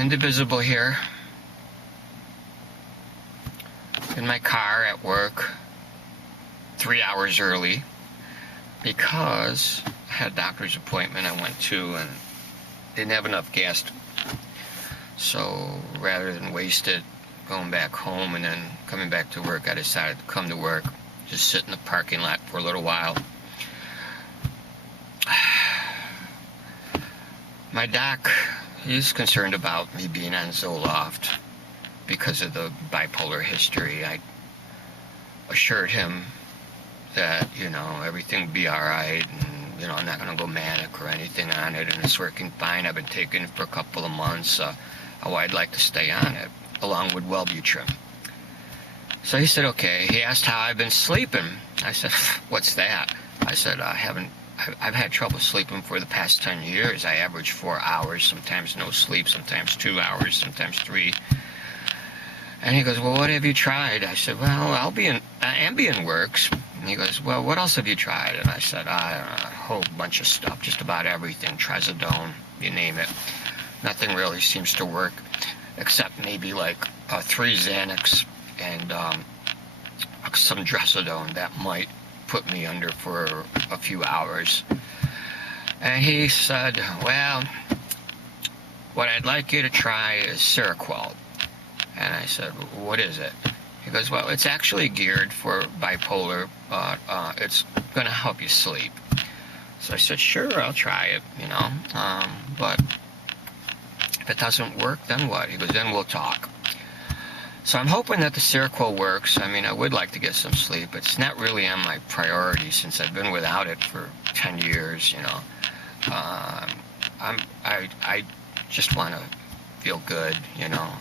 IndieVisible here. In my car at work, 3 hours early, because I had a doctor's appointment I went to and didn't have enough gas. So rather than waste it going back home and then coming back to work, I decided to come to work, just sit in the parking lot for a little while. My doc, he's concerned about me being on Zoloft because of the bipolar history. I assured him that, everything would be alright, and, I'm not going to go manic or anything on it, and it's working fine. I've been taking it for a couple of months. I'd like to stay on it, along with Wellbutrin. So he said, okay. He asked how I've been sleeping. I said, what's that? I said, I've had trouble sleeping for the past 10 years. I average 4 hours, sometimes no sleep, sometimes 2 hours, sometimes 3. And he goes, well, what have you tried? I said, well, Ambien works. And he goes, well, what else have you tried? And I said, a whole bunch of stuff, just about everything, trazodone, you name it. Nothing really seems to work, except maybe like 3 Xanax and some Trazodone that might put me under for a few hours. And he said, well, what I'd like you to try is Seroquel. And I said, what is it? He goes, well, it's actually geared for bipolar, but it's going to help you sleep. So I said, sure, I'll try it, but if it doesn't work, then what? He goes, then we'll talk. So I'm hoping that the Seroquel works. I would like to get some sleep. It's not really on my priority since I've been without it for 10 years, I just want to feel good,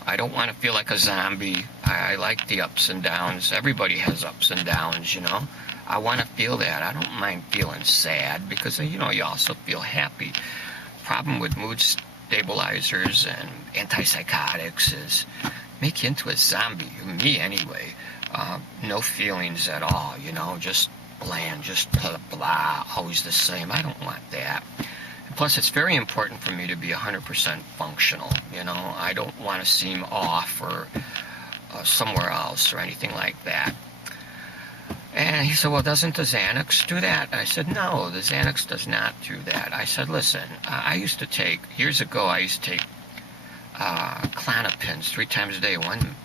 I don't want to feel like a zombie. I like the ups and downs. Everybody has ups and downs, I want to feel that. I don't mind feeling sad because, you also feel happy. Problem with mood stabilizers and antipsychotics is make you into a zombie, me anyway. No feelings at all, just bland, just blah, always the same. I don't want that. And plus, it's very important for me to be 100% functional, I don't want to seem off or somewhere else or anything like that. And he said, well, doesn't the Xanax do that? And I said, no, the Xanax does not do that. I said, listen, years ago, I used to take Klonopins 3 times a day, 1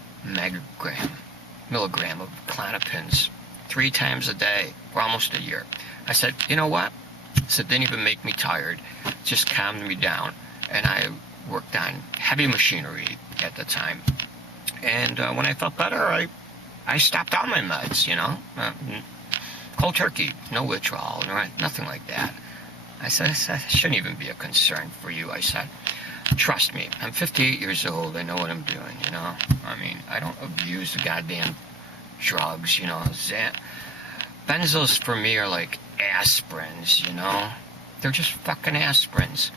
milligram of Klonopins 3 times a day for almost a year. I said, you know what? I said, didn't even make me tired, just calmed me down. And I worked on heavy machinery at the time. And when I felt better, I stopped all my meds, cold turkey, no withdrawal, nothing like that. I said, it shouldn't even be a concern for you. I said, trust me, I'm 58 years old. I know what I'm doing, I don't abuse the goddamn drugs, Benzos for me are like aspirins, They're just fucking aspirins.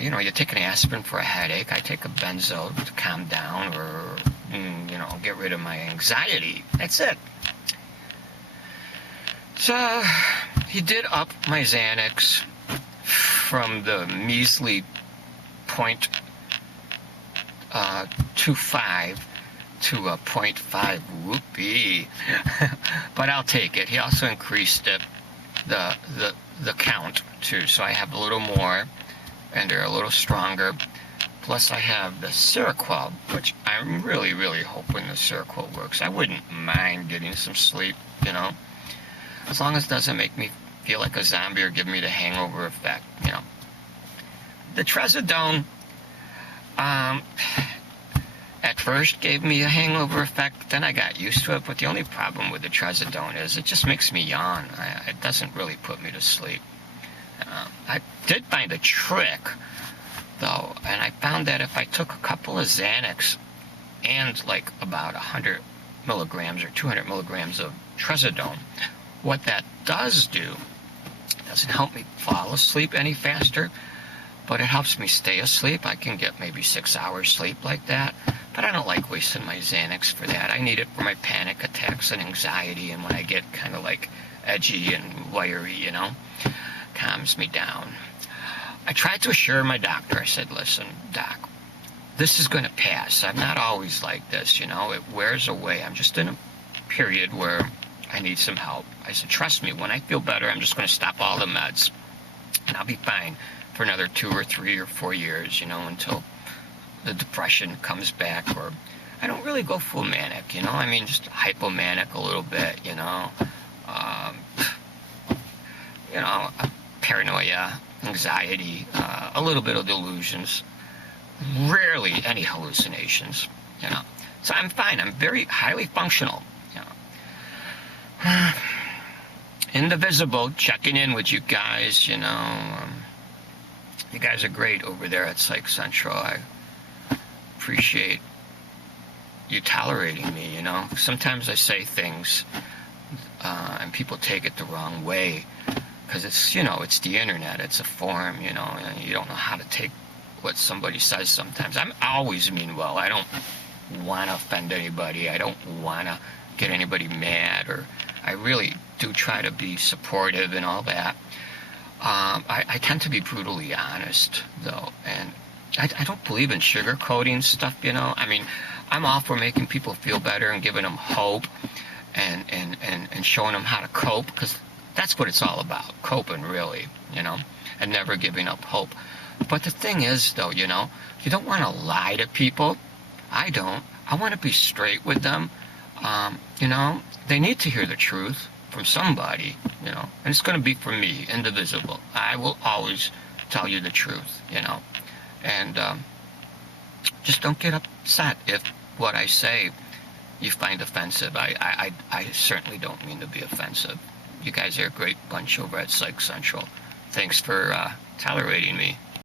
You take an aspirin for a headache. I take a benzo to calm down or, get rid of my anxiety. That's it. So he did up my Xanax from the measly 0.25 to a 0.5 whoopee. But I'll take it. He also increased it, the count too, so I have a little more and they're a little stronger. Plus I have the Seroquel, which I'm really, really hoping the Seroquel works. I wouldn't mind getting some sleep, as long as it doesn't make me feel like a zombie or give me the hangover effect, The Trazodone, at first gave me a hangover effect, then I got used to it, but the only problem with the Trazodone is it just makes me yawn. It doesn't really put me to sleep. I did find a trick, though, and I found that if I took a couple of Xanax and like about 100 milligrams or 200 milligrams of Trazodone, what that does do, doesn't help me fall asleep any faster, but it helps me stay asleep. I can get maybe 6 hours sleep like that, but I don't like wasting my Xanax for that. I need it for my panic attacks and anxiety, and when I get kind of like edgy and wiry, calms me down. I tried to assure my doctor. I said, listen, doc, this is going to pass. I'm not always like this, you know. It wears away. I'm just in a period where I need some help. I said, trust me, when I feel better, I'm just going to stop all the meds, and I'll be fine for another 2 or 3 or 4 years, you know, until the depression comes back. Or I don't really go full manic, you know. I mean, just hypomanic a little bit, you know. Um, Paranoia, anxiety, a little bit of delusions. Rarely any hallucinations, you know. So I'm fine. I'm very highly functional, you know. IndieVisible, checking in with you guys, you know. You guys are great over there at Psych Central. I appreciate you tolerating me, you know. Sometimes I say things and people take it the wrong way because it's, you know, it's the internet. It's a forum, you know, and you don't know how to take what somebody says sometimes. I always mean well. I don't want to offend anybody. I don't want to get anybody mad, or I really do try to be supportive and all that. I tend to be brutally honest, though, and I don't believe in sugarcoating stuff, you know. I mean, I'm all for making people feel better and giving them hope and showing them how to cope, because that's what it's all about, coping, really, you know, and never giving up hope. But the thing is, though, you know, you don't want to lie to people. I don't. I want to be straight with them. You know, they need to hear the truth from somebody, you know, and it's going to be from me, IndieVisible. I will always tell you the truth, you know, and just don't get upset if what I say you find offensive. I certainly don't mean to be offensive. You guys are a great bunch over at Psych Central. Thanks for tolerating me.